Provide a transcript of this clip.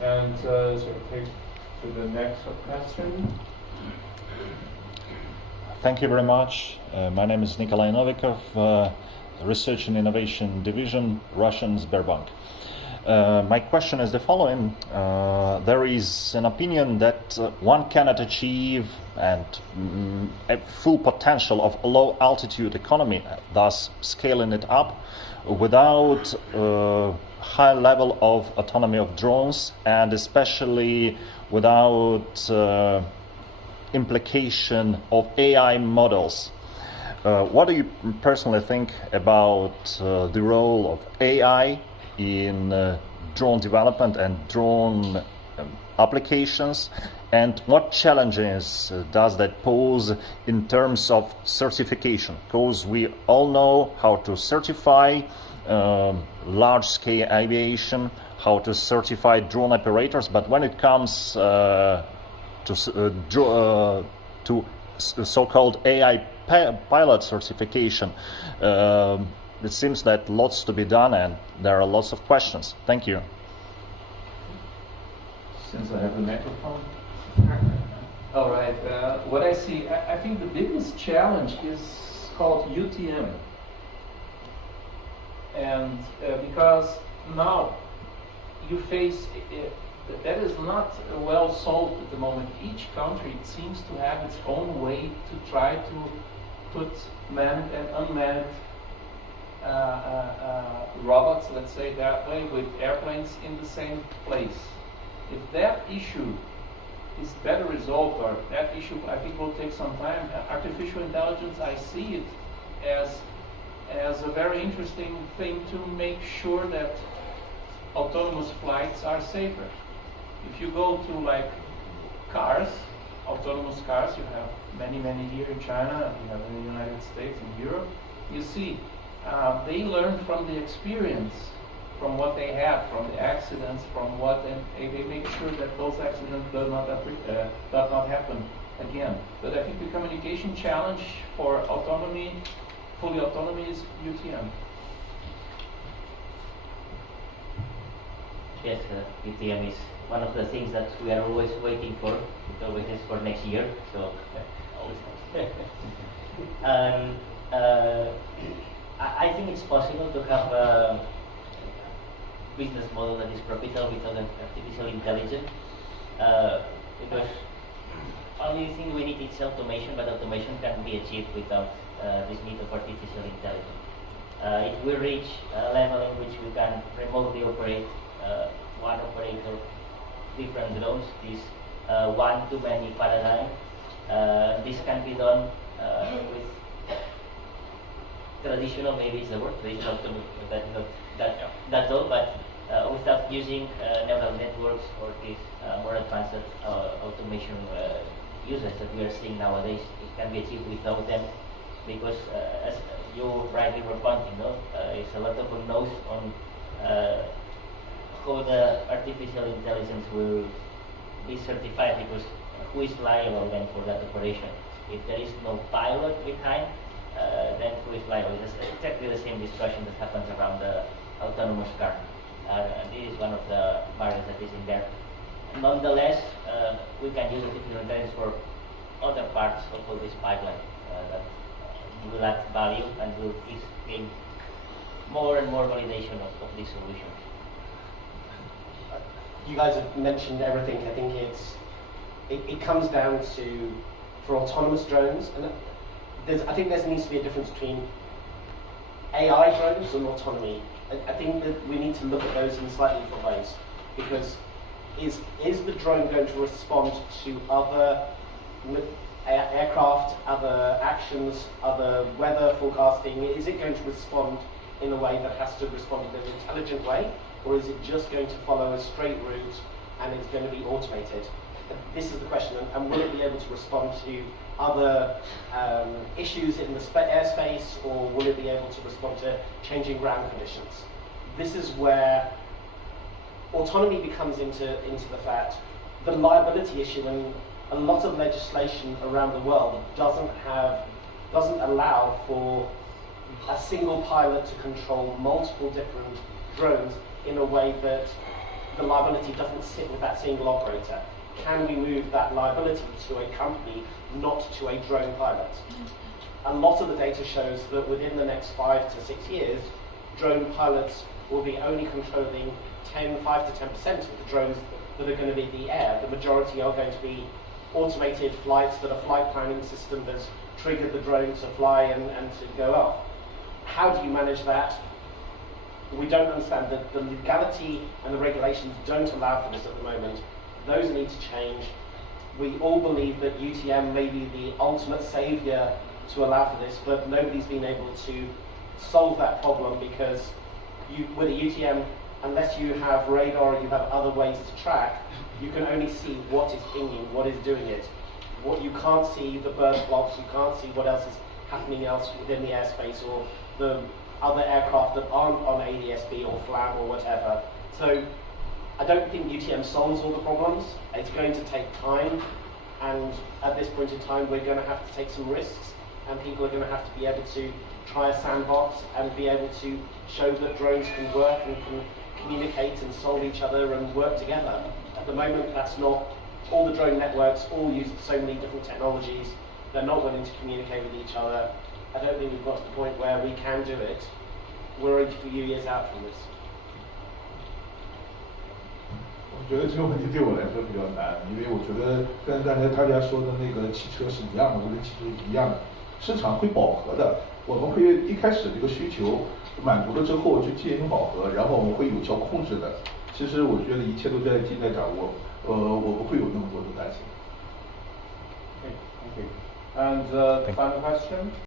And so take to the next question. Thank you very much. My name is Nikolai Novikov, Research and Innovation Division, Russian Sberbank. My question is the following. There is an opinion that one cannot achieve a full potential of a low-altitude economy, thus scaling it up, without a high level of autonomy of drones, and especially without implication of AI models. What do you personally think about the role of AI in drone development and drone applications, and what challenges does that pose in terms of certification? Because we all know how to certify large-scale aviation, how to certify drone operators, but when it comes to so-called AI pilot certification, it seems that lots to be done and there are lots of questions. Thank you. Since I have the microphone. All right. What I see, I think the biggest challenge is called UTM. And because now you face, that is not well solved at the moment. Each country, it seems to have its own way to try to put manned and unmanned robots, let's say that way, with airplanes in the same place. If that issue is better resolved, or that issue I think will take some time, artificial intelligence, I see it as a very interesting thing to make sure that autonomous flights are safer. If you go to like cars, autonomous cars, you have many here in China, you have in the United States and Europe, you see they learn from the experience, from what they have, from the accidents, from what, and they make sure that those accidents do not happen again. But I think the communication challenge for autonomy, fully autonomy, is UTM. Yes, UTM is one of the things that we are always waiting for. It always is for next year, so always. I think it's possible to have a business model that is profitable with artificial intelligence, because only thing we need is automation, but automation can be achieved without this need of artificial intelligence. It will reach a level in which we can remotely operate one operator, different drones, this one-to-many paradigm. This can be done with traditional, maybe it's the word, traditional, that's all, but without using neural networks or these more advanced automation uses that we are seeing nowadays. It can be achieved without them, because as you rightly were pointing out, it's a lot of unknowns on how the artificial intelligence will be certified, because who is liable then for that operation? If there is no pilot behind, then who is liable? It's exactly the same discussion that happens around the autonomous car. And this is one of the barriers that is in there. Nonetheless, we can use artificial intelligence for other parts of all this pipeline that will add value and will gain more and more validation of these solutions. You guys have mentioned everything. I think it comes down to, for autonomous drones, and I think there needs to be a difference between AI drones and autonomy. I think that we need to look at those in slightly different ways, because is the drone going to respond to other aircraft, other actions, other weather forecasting? Is it going to respond in a way that has to respond in an intelligent way, or is it just going to follow a straight route and it's going to be automated? This is the question, and will it be able to respond to other issues in the airspace, or will it be able to respond to changing ground conditions? This is where autonomy becomes into the fact. The liability issue, and a lot of legislation around the world doesn't allow for a single pilot to control multiple different drones in a way that the liability doesn't sit with that single operator. Can we move that liability to a company, not to a drone pilot? A lot of the data shows that within the next 5 to 6 years, drone pilots will be only controlling 5 to 10% of the drones that are going to be in the air. The majority are going to be automated flights that a flight planning system has triggered the drone to fly and to go up. How do you manage that? We don't understand that the legality and the regulations don't allow for this at the moment. Those need to change. We all believe that UTM may be the ultimate saviour to allow for this, but nobody's been able to solve that problem because with a UTM, unless you have radar or you have other ways to track, you can only see what is pinging, what is doing it. What you can't see the bird flocks, you can't see what else is happening else within the airspace or the other aircraft that aren't on ADS-B or FLAM or whatever. So I don't think UTM solves all the problems. It's going to take time, and at this point in time we're going to have to take some risks, and people are going to have to be able to try a sandbox and be able to show that drones can work and can communicate and solve each other and work together. At the moment, that's not. All the drone networks all use so many different technologies. They're not willing to communicate with each other. I don't think we've got to the point where we can do it. We're a few years out from this. 我觉得这个问题对我来说比较难，因为我觉得跟刚才大家说的那个汽车是一样的，无人汽车是一样的，市场会饱和的。我们会一开始这个需求满足了之后去进行饱和，然后我们会有效控制的。其实我觉得一切都在尽在掌握，我不会有那么多的担心。Okay, thank you. And final question?